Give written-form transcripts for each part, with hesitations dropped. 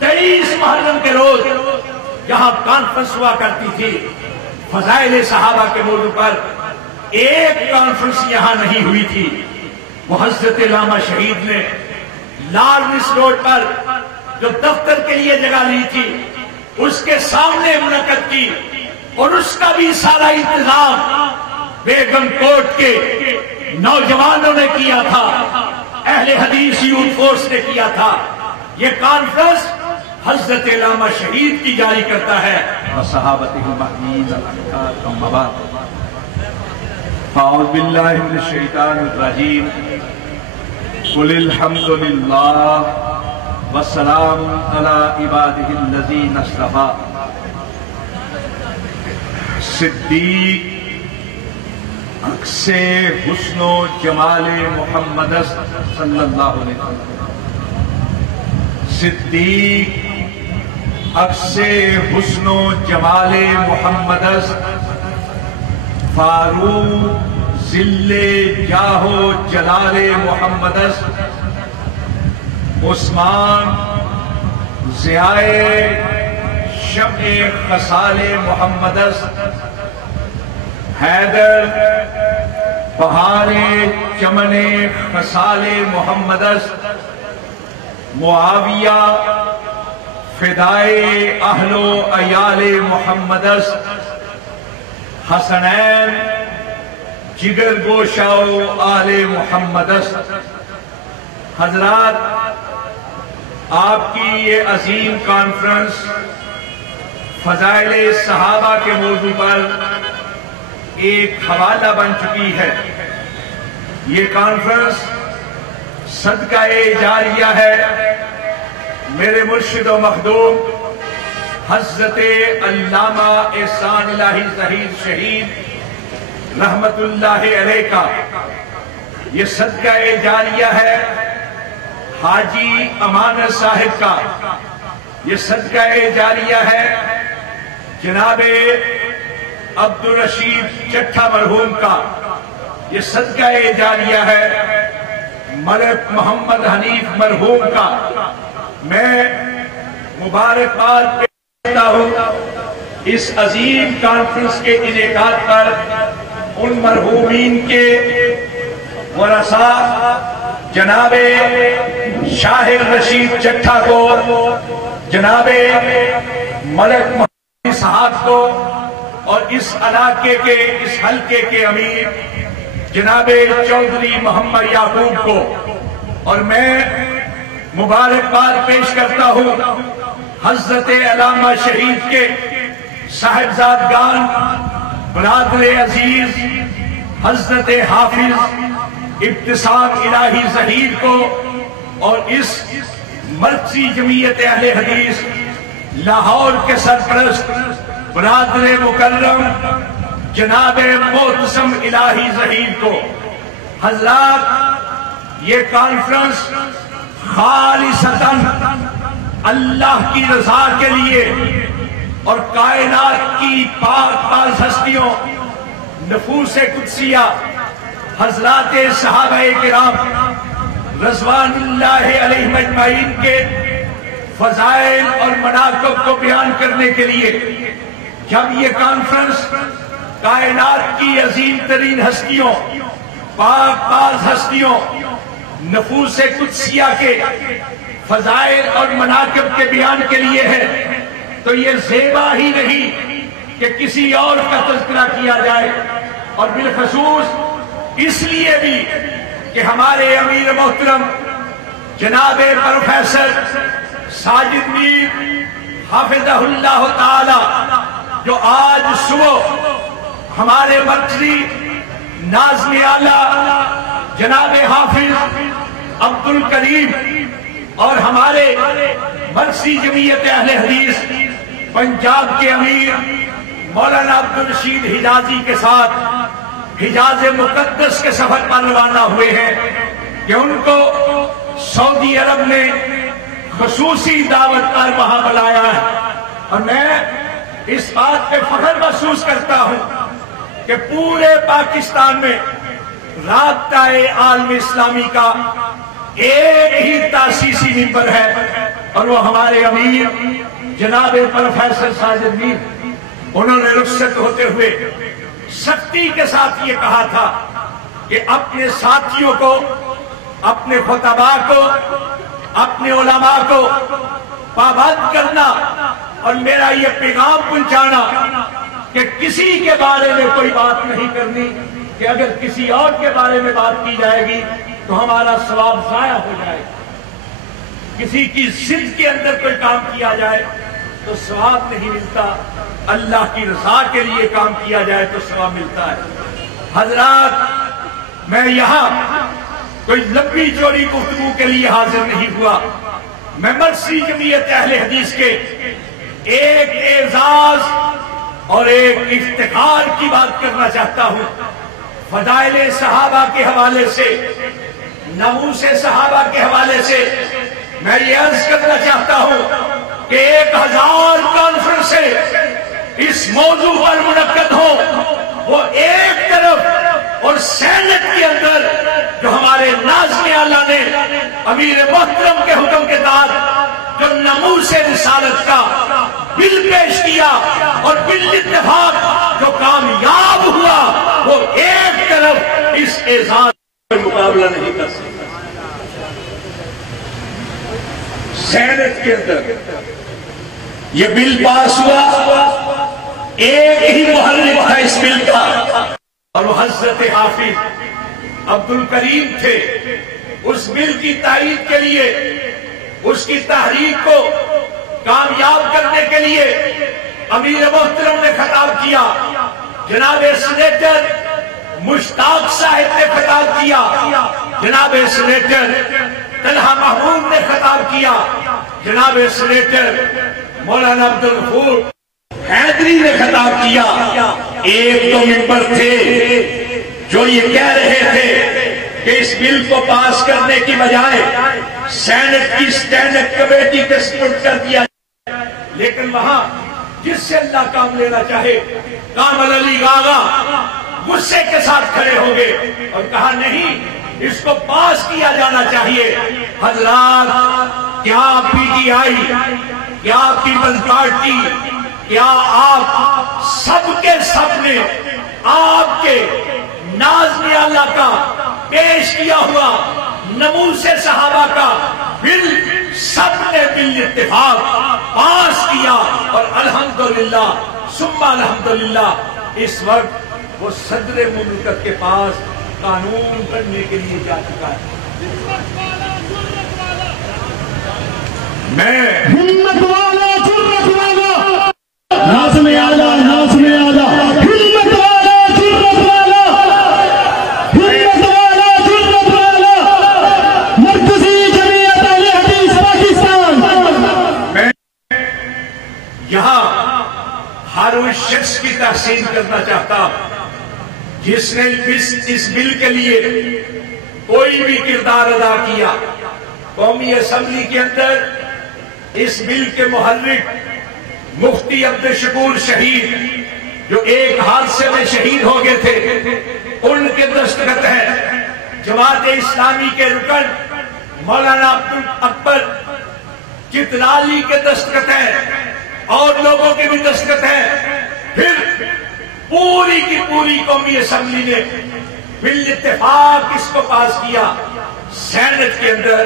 23 محرم کے روز یہاں کانفرنس ہوا کرتی تھی فضائل صحابہ کے موضوع پر، ایک کانفرنس یہاں نہیں ہوئی تھی۔ وہ حضرت علامہ شہید نے لال مس روڈ پر جو دفتر کے لیے جگہ لی تھی اس کے سامنے منعقد کی، اور اس کا بھی سارا انتظام بیگم کوٹ کے نوجوانوں نے کیا تھا، اہل حدیث یوتھ فورس نے کیا تھا۔ یہ کانفرنس حضرت علامہ شہید کی جاری کرتا ہے۔ وصحابتہ المہدیین الأخیار، اما بعد، فاعوذ باللہ من الشیطان الرجیم، قل الحمد للہ والسلام علی عبادہ الذین اصطفیٰ۔ صدیق عکس حسن و جمال محمد صلی اللہ علیہ وسلم، صدیق عکس حسن و جمال محمد، فاروق ذل جاہ و جلال محمد، عثمان ضیائے شمع خصال محمد، حیدر بہار چمن خصال محمد، معاویہ فدائے اہل و عیال محمد، حسنین جگر گوشہ و آل محمد۔ حضرات، آپ کی یہ عظیم کانفرنس فضائل صحابہ کے موضوع پر ایک حوالہ بن چکی ہے۔ یہ کانفرنس صدقہ جاریہ ہے میرے مرشد و مخدوم حضرت علامہ احسان الہی ظہیر شہید رحمت اللہ علیہ کا۔ یہ صدقہ جاریہ ہے حاجی امانت صاحب کا۔ یہ صدقہ جاریہ ہے جناب عبدالرشید چٹھا مرحوم کا۔ یہ صدقہ جاریہ ہے ملک محمد حنیف مرحوم کا۔ میں مبارکباد پیش کرتا ہوں اس عظیم کانفرنس کے انعقاد پر ان مرحومین کے ورثاء جناب شاہر رشید چٹھا کو، جناب ملک محمد صاحب کو، اور اس علاقے کے اس حلقے کے امیر جناب چودھری محمد یعقوب کو، اور میں مبارکباد پیش کرتا ہوں حضرت علامہ شہید کے صاحبزادگان برادر عزیز حضرت حافظ ابتسام الہی ظہیر کو، اور اس مرکزی جمعیت اہل حدیث لاہور کے سرپرست برادر مکرم جناب محتسم الہی ظہیر کو۔ حضرات، یہ کانفرنس خالصتاً اللہ کی رضا کے لیے اور کائنات کی پاک پاک ہستیوں نفوس قدسیہ حضرات صحابہ کرام رضوان اللہ علیہ مجمعین کے فضائل اور مناقب کو بیان کرنے کے لیے جب یہ کانفرنس کائنات کی عظیم ترین ہستیوں، پاک پاک ہستیوں، نفوس قدسیہ کے فضائل اور مناقب کے بیان کے لیے ہے، تو یہ زیبا ہی نہیں کہ کسی اور کا تذکرہ کیا جائے، اور بالخصوص اس لیے بھی کہ ہمارے امیر محترم جناب پروفیسر ساجد میر حافظہ اللہ تعالی، جو آج صبح ہمارے مرکزی ناظم اعلیٰ جناب حافظ عبد الکریم اور ہمارے مرکزی جمعیت اہل حدیث پنجاب کے امیر مولانا عبدالرشید حجازی کے ساتھ حجاز مقدس کے سفر پر روانہ ہوئے ہیں کہ ان کو سعودی عرب نے خصوصی دعوت پر وہاں بلایا ہے، اور میں اس بات پہ فخر محسوس کرتا ہوں کہ پورے پاکستان میں رابطہ عالم اسلامی کا ایک ہی تاسیسی ممبر ہے، اور وہ ہمارے امیر جناب پروفیسر ساجد میر، انہوں نے رخصت ہوتے ہوئے سختی کے ساتھ یہ کہا تھا کہ اپنے ساتھیوں کو، اپنے خطباء کو، اپنے علماء کو پابند کرنا اور میرا یہ پیغام پہنچانا کہ کسی کے بارے میں کوئی بات نہیں کرنی، کہ اگر کسی اور کے بارے میں بات کی جائے گی تو ہمارا ثواب ضائع ہو جائے گا۔ کسی کی ضد کے اندر کوئی کام کیا جائے تو ثواب نہیں ملتا، اللہ کی رضا کے لیے کام کیا جائے تو ثواب ملتا ہے۔ حضرات، میں یہاں کوئی لمبی چوڑی گفتگو کے لیے حاضر نہیں ہوا، میں مرسی جمعیت اہل حدیث کے ایک اعزاز اور ایک افتخار کی بات کرنا چاہتا ہوں۔ فضائل صحابہ کے حوالے سے، ناموس صحابہ کے حوالے سے میں یہ عرض کرنا چاہتا ہوں کہ 1000 کانفرنسیں اس موضوع پر منعقد ہوں، وہ ایک طرف، اور سینٹ کے اندر جو ہمارے ناظم اعلیٰ نے امیر محترم کے حکم کے تحت جو ناموس رسالت کا بل پیش کیا اور بالاتفاق جو کامیاب ہوا، وہ ایک طرف اس اعزاز کا مقابلہ نہیں کر سکتا۔ سینٹ کے اندر یہ بل پاس ہوا، ایک ہی محرک تھا اس بل کا، اور وہ حضرت حافظ عبد الکریم تھے۔ اس بل کی تائید کے لیے، اس کی تحریک کو کامیاب کرنے کے لیے امیر محترم نے خطاب کیا، جناب سینیٹر مشتاق صاحب نے خطاب کیا، جناب سینیٹر طلحہ محمود نے خطاب کیا، جناب سینیٹر مولانا عبدالغفور حیدری نے خطاب کیا۔ ایک دو ممبر تھے جو یہ کہہ رہے تھے کہ اس بل کو پاس کرنے کی بجائے سینٹ کی سٹینڈنگ کمیٹی کے سپرد کر دیا جائے، لیکن وہاں جس سے اللہ کام لینا چاہے، کامل علی آغا غصے کے ساتھ کھڑے ہوں گے اور کہا نہیں، اس کو پاس کیا جانا چاہیے۔ حضرات، کیا پی ٹی آئی، کیا پیپلز پارٹی، کیا آپ سب کے سب نے آپ کے ناظم اعلیٰ کا پیش کیا ہوا ناموس صحابہ کا بل سب نے بالاتفاق پاس کیا، اور الحمدللہ ثم الحمدللہ اس وقت وہ صدر مملکت کے پاس قانون بننے کے لیے جا چکا ہے۔ میں ہمت والا، جرت والا، ناظم اعلیٰ، ناظم اعلیٰ، ہمت والا، جرت والا، ہمت والا، جرت والا، مرکزی جمعیت اہل حدیث پاکستان۔ میں یہاں ہر اس شخص کی تحسین کرنا چاہتا ہوں جس نے اس بل کے لیے کوئی بھی کردار ادا کیا۔ قومی اسمبلی کے اندر اس بل کے محرک مفتی عبدالشکور شہید، جو ایک حادثے میں شہید ہو گئے تھے، ان کے دستخط ہیں۔ جماعت اسلامی کے رکن مولانا عبدالاکبر چترالی کے دستخط ہیں، اور لوگوں کے بھی دستخط ہیں۔ پھر پوری کی پوری قومی اسمبلی نے بالاتفاق اس کو پاس کیا۔ سینٹ کے اندر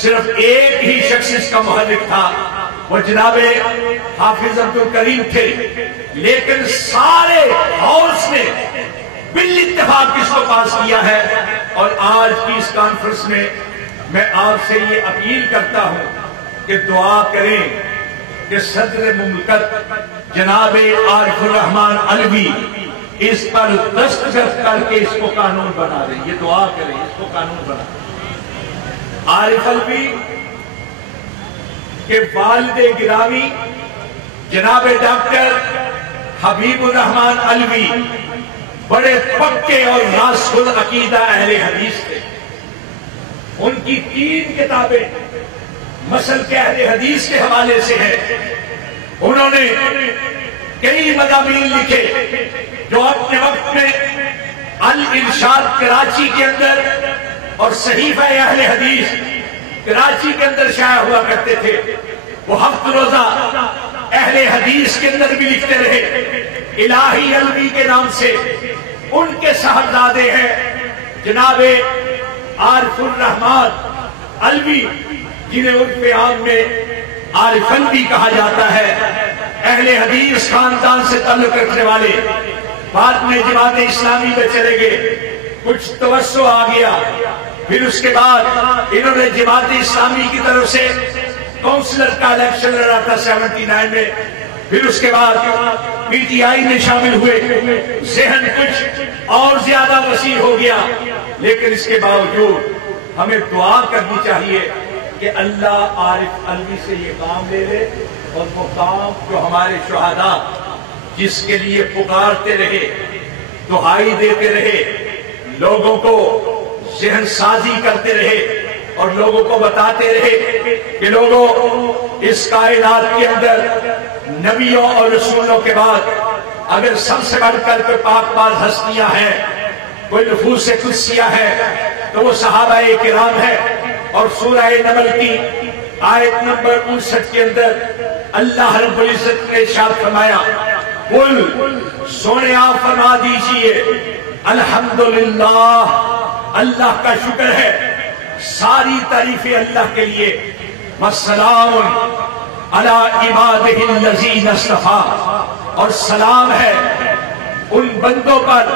صرف ایک ہی شخص اس کا محرک تھا، وہ جناب حافظ عبد الکریم تھے، لیکن سارے ہاؤس نے بالاتفاق اس کو پاس کیا ہے۔ اور آج کی اس کانفرنس میں میں آپ سے یہ اپیل کرتا ہوں کہ دعا کریں کہ صدر مملکت جناب عارف الرحمان علوی اس پر دستخط کر کے اس کو قانون بنا دیں۔ یہ دعا کریں، اس کو قانون بنا دیں۔ عارف علوی کے والد گرامی جناب ڈاکٹر حبیب الرحمان علوی بڑے پکے اور راسخ العقیدہ اہل حدیث تھے۔ ان کی 3 کتابیں مسلک اہل حدیث کے حوالے سے ہیں۔ انہوں نے کئی مضامین لکھے جو اپنے وقت میں الارشاد کراچی کے اندر اور صحیفہ اہل حدیث کراچی کے اندر شائع ہوا کرتے تھے، وہ 7 روزہ اہل حدیث کے اندر بھی لکھتے رہے، الہی علوی کے نام سے۔ ان کے صاحبزادے ہیں جناب عارف الرحمان علوی، جنہیں عرف عام میں عارف علوی کہا جاتا ہے، اہل حدیث خاندان سے تعلق رکھنے والے۔ بعد میں جماعت اسلامی میں چلے گئے، کچھ توسع آ گیا، پھر اس کے بعد انہوں نے جماعت اسلامی کی طرف سے کونسلر کا الیکشن لڑا تھا 79 میں، پھر اس کے بعد پی ٹی آئی میں شامل ہوئے، ذہن کچھ اور زیادہ وسیع ہو گیا، لیکن اس کے باوجود ہمیں دعا کرنی چاہیے کہ اللہ عارف علوی سے یہ کام لے لے، اور وہ کام جو ہمارے شہداء جس کے لیے پکارتے رہے، دہائی دیتے رہے، لوگوں کو ذہن سازی کرتے رہے اور لوگوں کو بتاتے رہے کہ لوگوں اس کائنات کے اندر نبیوں اور رسولوں کے بعد اگر سب سے بڑھ کر کوئی پاک باز ہستیاں ہیں، کوئی نفوس قدسیہ ہے، تو وہ صحابہ کرام ہے۔ اور سورہ نمل کی آیت نمبر 59 کے اندر اللہ رب العزت نے ارشاد فرمایا، قل سونے آپ فرما دیجئے الحمدللہ، اللہ کا شکر ہے، ساری تعریفیں اللہ کے لیے، والسلام علی عبادہ الذین اصطفیٰ، اور سلام ہے ان بندوں پر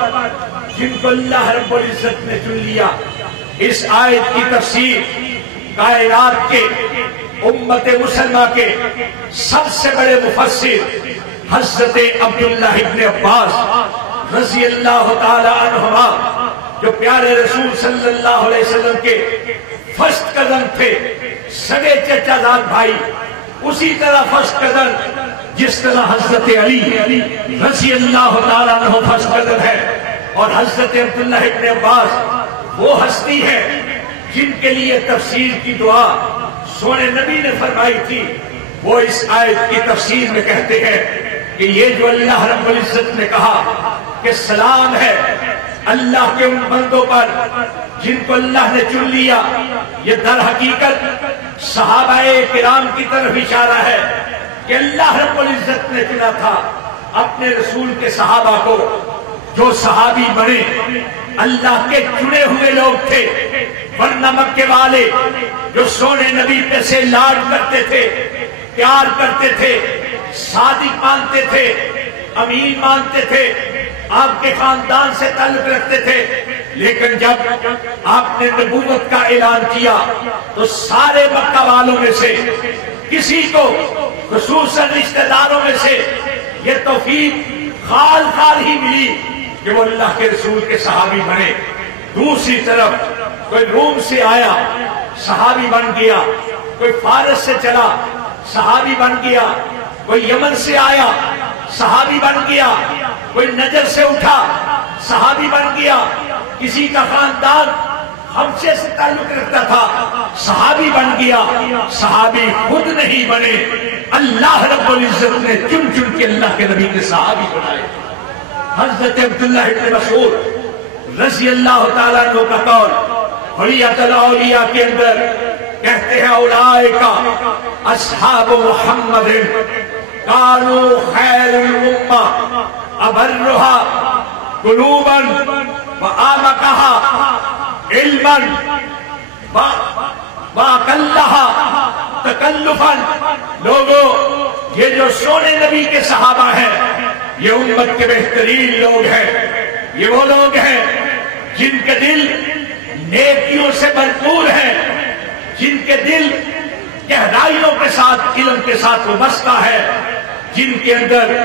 جن کو اللہ رب العزت نے چن لیا۔ اس آیت کی تفسیر کائنات کے امت مسلمہ کے سب سے بڑے مفسر حضرت عبداللہ ابن عباس رضی اللہ تعالی عنہما، جو پیارے رسول صلی اللہ علیہ وسلم کے فرسٹ کزن تھے، سگے چچا زاد بھائی، اسی طرح فرسٹ کزن جس طرح حضرت علی رضی اللہ تعالیٰ عنہ فرسٹ کزن ہے، اور حضرت عبداللہ ابن عباس وہ ہستی ہے جن کے لیے تفسیر کی دعا سونے نبی نے فرمائی تھی۔ وہ اس آیت کی تفسیر میں کہتے ہیں کہ یہ جو اللہ رب العزت نے کہا کہ سلام ہے اللہ کے ان بندوں پر جن کو اللہ نے چن لیا، یہ در حقیقت صحابہ کرام کی طرف اشارہ ہے کہ اللہ رب العزت نے چنا تھا اپنے رسول کے صحابہ کو، جو صحابی بنے اللہ کے چنے ہوئے لوگ تھے، ورنہ مکے والے جو سونے نبی پہ سے لاڈ کرتے تھے، پیار کرتے تھے، صادق مانتے تھے، امین مانتے تھے، آپ کے خاندان سے تعلق رکھتے تھے، لیکن جب آپ نے نبوت کا اعلان کیا تو سارے مکہ والوں میں سے کسی کو، خصوصاً رشتہ داروں میں سے، یہ توفیق خال خال ہی ملی کہ وہ اللہ کے رسول کے صحابی بنے۔ دوسری طرف کوئی روم سے آیا، صحابی بن گیا، کوئی فارس سے چلا، صحابی بن گیا، کوئی یمن سے آیا، صحابی بن گیا، کوئی نجر سے اٹھا، صحابی بن گیا، کسی کا خاندان حبشے سے تعلق رکھتا تھا، صحابی بن گیا۔ صحابی خود نہیں بنے، اللہ رب العزت نے چن چن کے اللہ کے نبی کے صحابی بنائے۔ حضرت عبداللہ ابن مسعود رضی اللہ تعالیٰ عنہ کا قول حلیۃ الاولیاء کے اندر کہتے ہیں، اولئک اصحاب محمد کانوا خیر الامہ ابرھا قلوبا واعمقھا علما واقلھا تکلفا۔ لوگوں، یہ جو سونے نبی کے صحابہ ہیں، یہ امت کے بہترین لوگ ہیں، یہ وہ لوگ ہیں جن کے دل نیکیوں سے بھرپور ہیں، جن کے دل گہرائیوں کے ساتھ، علم کے ساتھ وابستہ ہے، جن کے اندر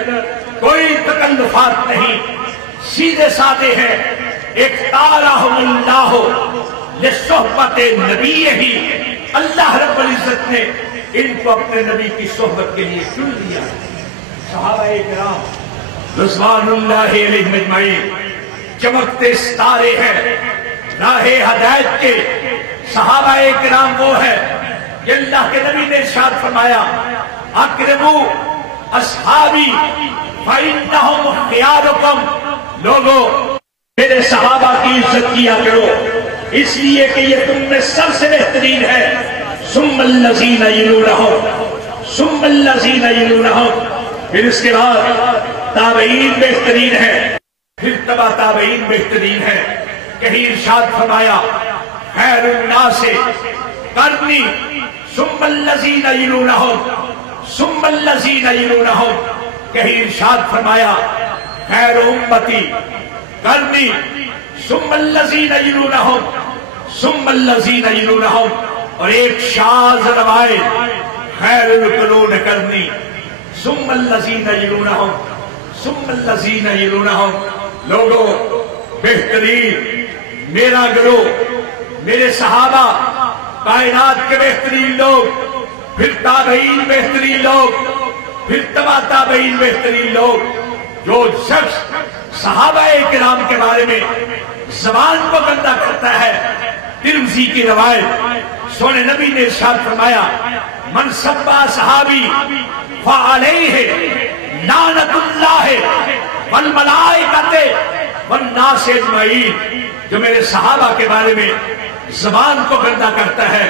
کوئی تکلفات نہیں، سیدھے سادے ہیں۔ اختارہم اللہ لصحبت نبیہ، اللہ رب العزت نے ان کو اپنے نبی کی صحبت کے لیے چن لیا۔ صحابہ کرام رضوان اللہ علیہم اجمعین چمکتے ستارے ہیں راہ ہدایت کے۔ صحابہ کرام وہ ہے کہ اللہ کے نبی نے ارشاد فرمایا، اکرموا اصحابی فإنہم خیارکم۔ لوگوں، میرے صحابہ کی عزت کیا کرو، اس لیے کہ یہ تم میں سب سے بہترین ہے۔ ثم الذین یلونہم ثم الذین یلونہم، پھر اس کے بعد تابعین بہترین ہے، پھر تبع تابعین بہترین ہے۔ کہیں ارشاد فرمایا خیر الناس قرنی ثم الذین یلونہم ثم الذین یلونہم، کہیں ارشاد فرمایا خیر امتی قرنی ثم الذین یلونہم ثم الذین یلونہم، اور ایک شاذ روایت خیر القرون قرنی ثم الذین یلونہم ثم الذین یلونہم۔ لوگوں بہترین میرا گروہ، میرے صحابہ، کائنات کے بہترین لوگ، پھر تابعین بہترین لوگ، پھر تبع تابعین بہترین لوگ۔ جو شخص صحابہ کرام کے بارے میں زبان کو گندا کرتا ہے، ترمذی کی روایت، سونے نبی نے ارشاد فرمایا من سبا صحابی فعلیہ لعنت اللہ والملائکۃ والناس اجمعین، جو میرے صحابہ کے بارے میں زبان کو گندا کرتا ہے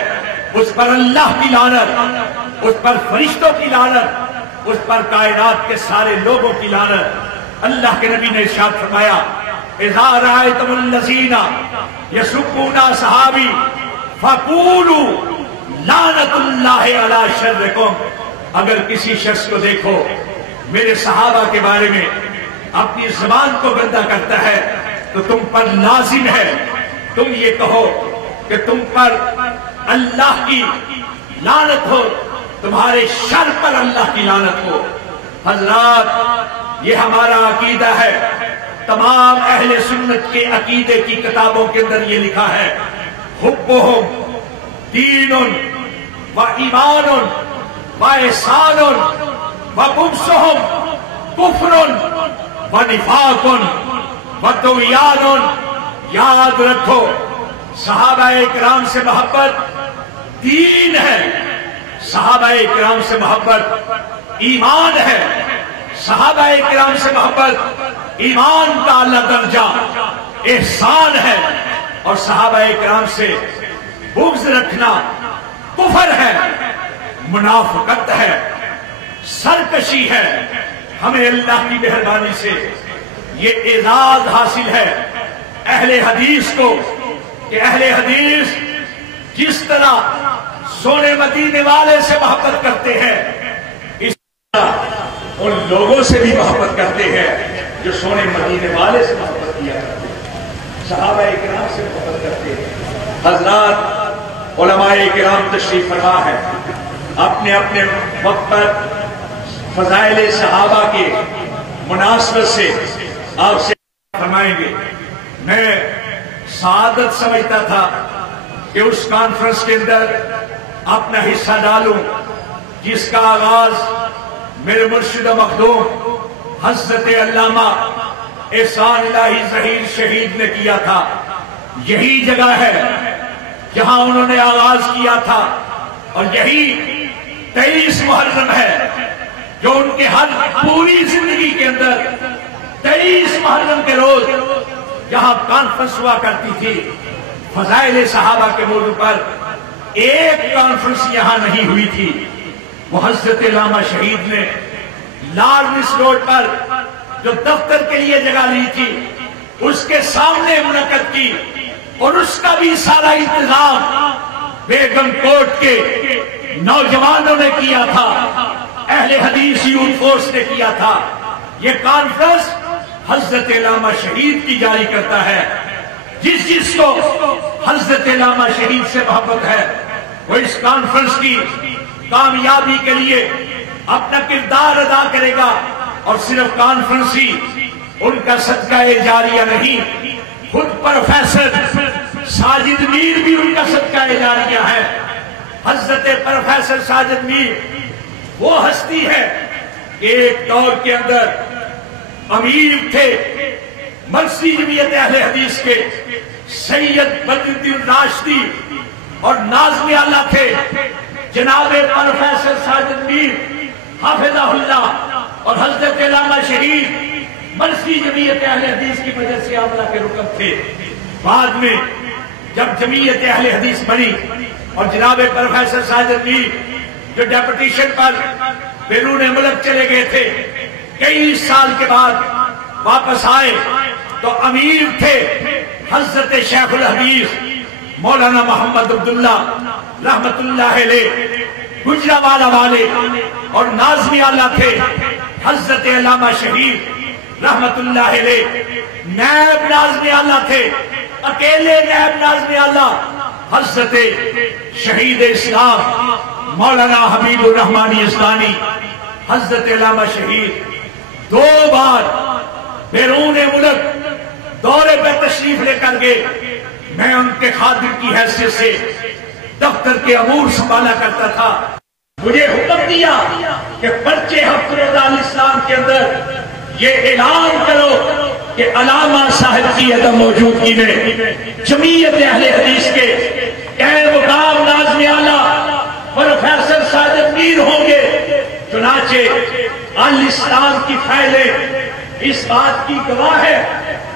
اس پر اللہ کی لعنت، اس پر فرشتوں کی لعنت، اس پر کائنات کے سارے لوگوں کی لعنت۔ اللہ کے نبی نے ارشاد فرمایا اذا رأیتم الذین یسبون صحابی فقولوا لعنت اللہ علی شرکم، اگر کسی شخص کو دیکھو میرے صحابہ کے بارے میں اپنی زبان کو گندا کرتا ہے تو تم پر لازم ہے تم یہ کہو کہ تم پر اللہ کی لعنت ہو، تمہارے شر پر اللہ کی لعنت ہو۔ حضرات، یہ ہمارا عقیدہ ہے، تمام اہل سنت کے عقیدے کی کتابوں کے اندر یہ لکھا ہے حبہم دین و ایمان و احسان و بغضہم کفر و نفاق و طغیان۔ یاد رکھو، صحابہ کرام سے محبت دین ہے، صحابہ کرام سے محبت ایمان ہے، صحابہ کرام سے محبت ایمان کا اعلیٰ درجہ احسان ہے، اور صحابہ کرام سے بغض رکھنا کفر ہے، منافقت ہے، سرکشی ہے۔ ہمیں اللہ کی مہربانی سے یہ اعزاز حاصل ہے اہل حدیث کو کہ اہل حدیث جس طرح سونے مدینے والے سے محبت کرتے ہیں اس طرح ان لوگوں سے بھی محبت کرتے ہیں جو سونے مدینے والے سے محبت کیا کرتے ہیں، صحابہ کرام سے محبت کرتے ہیں۔ حضرات، علماء کرام تشریف فرما ہے، اپنے اپنے وقت پر فضائل صحابہ کے مناسبت سے آپ سے فرمائیں گے۔ میں سعادت سمجھتا تھا کہ اس کانفرنس کے اندر اپنا حصہ ڈالوں جس کا آغاز میرے مرشد و مخدوم حضرت علامہ احسان الہی ظہیر شہید نے کیا تھا۔ یہی جگہ ہے جہاں انہوں نے آغاز کیا تھا، اور یہی 23 محرم ہے جو ان کے ہر پوری زندگی کے اندر 23 محرم کے روز یہاں کانفرنس ہوا کرتی تھی فضائل صحابہ کے موضوع پر۔ ایک کانفرنس یہاں نہیں ہوئی تھی، وہ حضرت علامہ شہید نے لارنس روڈ پر جو دفتر کے لیے جگہ لی تھی اس کے سامنے منعقد کی، اور اس کا بھی سارا انتظام بیگم کوٹ کے نوجوانوں نے کیا تھا، اہل حدیث یوتھ فورس نے کیا تھا۔ یہ کانفرنس حضرت علامہ شہید کی جاری کرتا ہے۔ جس کو حضرت علامہ شہید سے محبت ہے وہ اس کانفرنس کی کامیابی کے لیے اپنا کردار ادا کرے گا، اور صرف کانفرنس ہی ان کا صدقہ جاریہ نہیں، خود پروفیسر ساجد میر بھی ان کا صدقہ جاریہ ہے۔ حضرت پروفیسر ساجد میر وہ ہستی ہے کہ ایک دور کے اندر امیر تھے مرسی جمعیت اہل حدیث کے، سید بدر الدین راشدی، اور ناظم اعلیٰ تھے جناب پروفیسر ساجد میر حافظہ اللہ، اور حضرت علامہ شہید مرسی جمعیت اہل حدیث کی وجہ سے عاملہ کے رکن تھے۔ بعد میں جب جمعیت اہل حدیث بنی اور جناب پروفیسر ساجد میر جو ڈیپوٹیشن پر بیرون ملک چلے گئے تھے، کئی سال کے بعد واپس آئے تو امیر تھے حضرت شیخ الحدیث مولانا محمد عبداللہ رحمت اللہ علیہ گجرانوالہ والے، اور ناظمی اعلیٰ تھے حضرت علامہ شہید رحمت اللہ علیہ، نائب ناظمی اعلیٰ تھے، اکیلے نائب ناظمی اعلیٰ حضرت شہید اسلام مولانا حبیب الرحمن یزدانی، حضرت علامہ شہید 2 بار بیرون ملک دورے پہ تشریف لے کر گئے۔ میں ان کے خادم کی حیثیت سے دفتر کے امور سنبھالا کرتا تھا۔ مجھے حکم دیا کہ پرچے ہفت روزہ الاسلام کے اندر یہ اعلان کرو کہ علامہ صاحب کی عدم موجودگی میں جمعیت اہل حدیث کے مقام ناظم اعلیٰ پروفیسر ساجد میر ہوں گے۔ چنانچہ الاسلام کی فائلیں اس بات کی گواہ ہے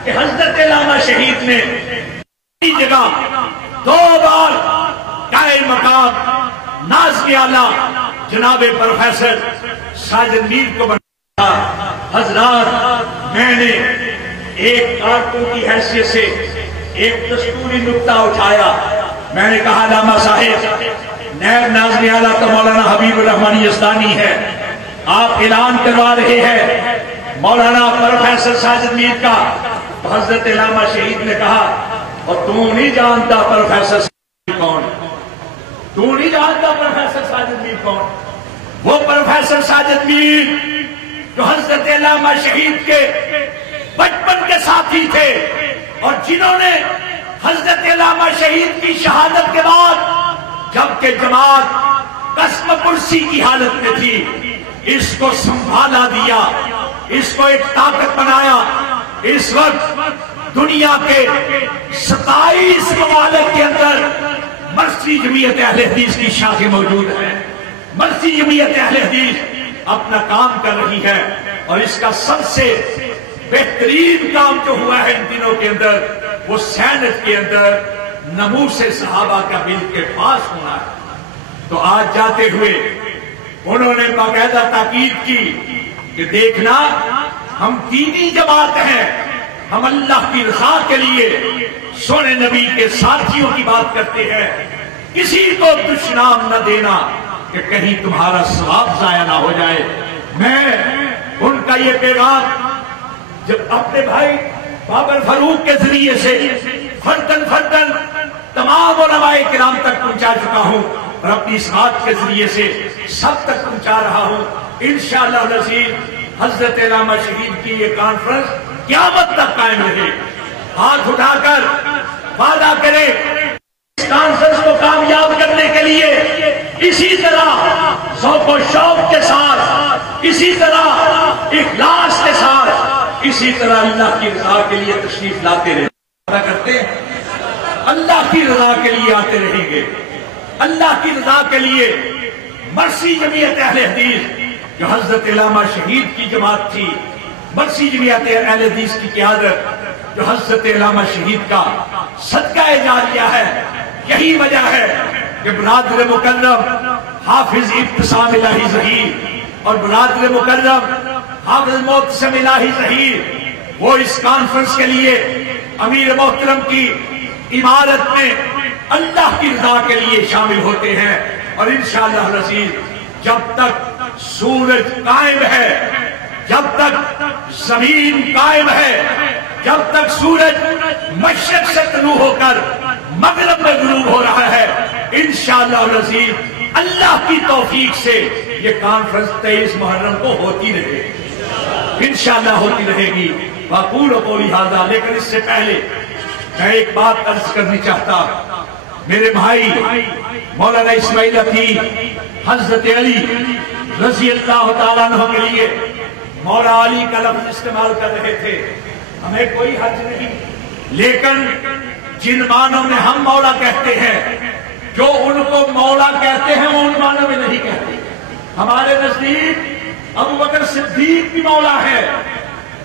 کہ حضرت علامہ شہید نے جگہ 2 بار قائم مقام ناظم اعلیٰ جناب پروفیسر ساجد میر کو بنایا۔ حضرات، میں نے ایک کارکن کی حیثیت سے ایک دستوری نکتہ اٹھایا۔ میں نے کہا علامہ صاحب نائب ناظم اعلیٰ تو مولانا حبیب الرحمن یزدانی ہے، آپ اعلان کروا رہے ہیں مولانا پروفیسر ساجد میر کا۔ تو حضرت علامہ شہید نے کہا اور تو نہیں جانتا پروفیسر ساجد میر کون، تو نہیں جانتا پروفیسر ساجد میر کون؟ وہ پروفیسر ساجد میر جو حضرت علامہ شہید کے بچپن کے ساتھی تھے، اور جنہوں نے حضرت علامہ شہید کی شہادت کے بعد جبکہ جماعت قسم پرسی کی حالت میں تھی، اس کو سنبھالا دیا، اس کو ایک طاقت بنایا۔ اس وقت دنیا کے 27 ممالک کے اندر مرسی جمعیت اہل حدیث کی شاخیں موجود ہیں۔ مرسی جمعیت اہل حدیث اپنا کام کر رہی ہے، اور اس کا سب سے بہترین کام جو ہوا ہے ان دنوں کے اندر وہ سینٹ کے اندر ناموس صحابہ کا بل کے پاس ہونا ہے۔ تو آج جاتے ہوئے انہوں نے باقاعدہ تاکید کی کہ دیکھنا ہم دینی جماعت ہیں، ہم اللہ کی رضا کے لیے سونے نبی کے ساتھیوں کی بات کرتے ہیں، کسی کو دشنام نہ دینا کہ کہیں تمہارا ثواب ضائع نہ ہو جائے۔ میں ان کا یہ پیغام جب اپنے بھائی بابر فاروق کے ذریعے سے فردن فردن تمام علماء کرام تک پہنچا چکا ہوں، اور اپنی اس بات کے ذریعے سے سب تک پہنچا رہا ہوں۔ انشاءاللہ العزیز حضرت علامہ شہید کی یہ کانفرنس قیامت تک قائم رہے۔ ہاتھ اٹھا کر وعدہ کرے اس کانفرنس کو کامیاب کرنے کے لیے اسی طرح ذوق و شوق کے ساتھ، اسی طرح اخلاص کے ساتھ، اسی طرح اللہ کی رضا کے لیے تشریف لاتے رہے۔ وعدہ کرتے ہیں اللہ کی رضا کے لیے آتے رہیں گے، اللہ کی رضا کے لیے۔ مرسی جمعیت اہل حدیث جو حضرت علامہ شہید کی جماعت تھی، مرسی جمعیت اہل حدیث کی قیادت جو حضرت علامہ شہید کا صدقہ جاریہ ہے، یہی وجہ ہے کہ برادر مکرم حافظ ابتسام الہی ظہیر اور برادر مکرم حافظ معتصم الہی ظہیر وہ اس کانفرنس کے لیے امیر محترم کی عمارت میں اللہ کی رضا کے لیے شامل ہوتے ہیں۔ اور انشاءاللہ العزیز جب تک سورج قائم ہے، جب تک زمین قائم ہے، جب تک سورج مشرق سے طلوع ہو کر مغرب میں غروب ہو رہا ہے، انشاءاللہ العزیز اللہ کی توفیق سے یہ کانفرنس 23 محرم کو ہوتی رہے گی، انشاءاللہ ہوتی رہے گی۔ وَأَقُولُ قَوْلِي هَذَا، لیکن اس سے پہلے میں ایک بات عرض کرنی چاہتا، میرے بھائی مولانا اسماعیل عقیل حضرت علی رضی اللہ تعالیٰ عنہ کے لیے مولا علی کا لفظ استعمال کر رہے تھے، ہمیں کوئی حرج نہیں، لیکن جن معنوں میں ہم مولا کہتے ہیں، جو ان کو مولا کہتے ہیں وہ ان معنوں میں نہیں کہتے۔ ہمارے نزدیک ابو بکر صدیق بھی مولا ہے،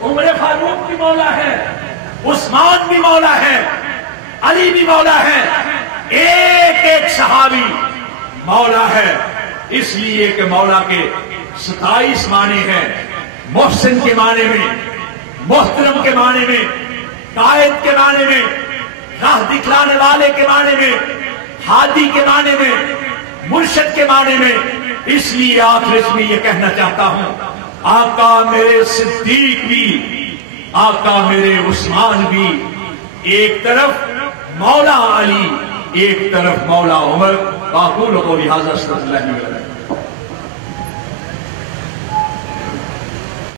عمر فاروق بھی مولا ہے، عثمان بھی مولا ہے، علی بھی مولا ہے، ایک ایک صحابی مولا ہے، اس لیے کہ مولا کے 27 معنی ہیں، محسن کے معنی میں، محترم کے معنی میں، قائد کے معنی میں، راہ دکھلانے والے کے معنی میں، ہادی کے معنی میں، مرشد کے معنی میں۔ اس لیے آخر میں یہ کہنا چاہتا ہوں، آقا میرے صدیق بھی، آقا میرے عثمان بھی، ایک طرف مولا علی، ایک طرف مولا عمر۔ باقول قولی ھذا استغفر اللہ علیہ وسلم۔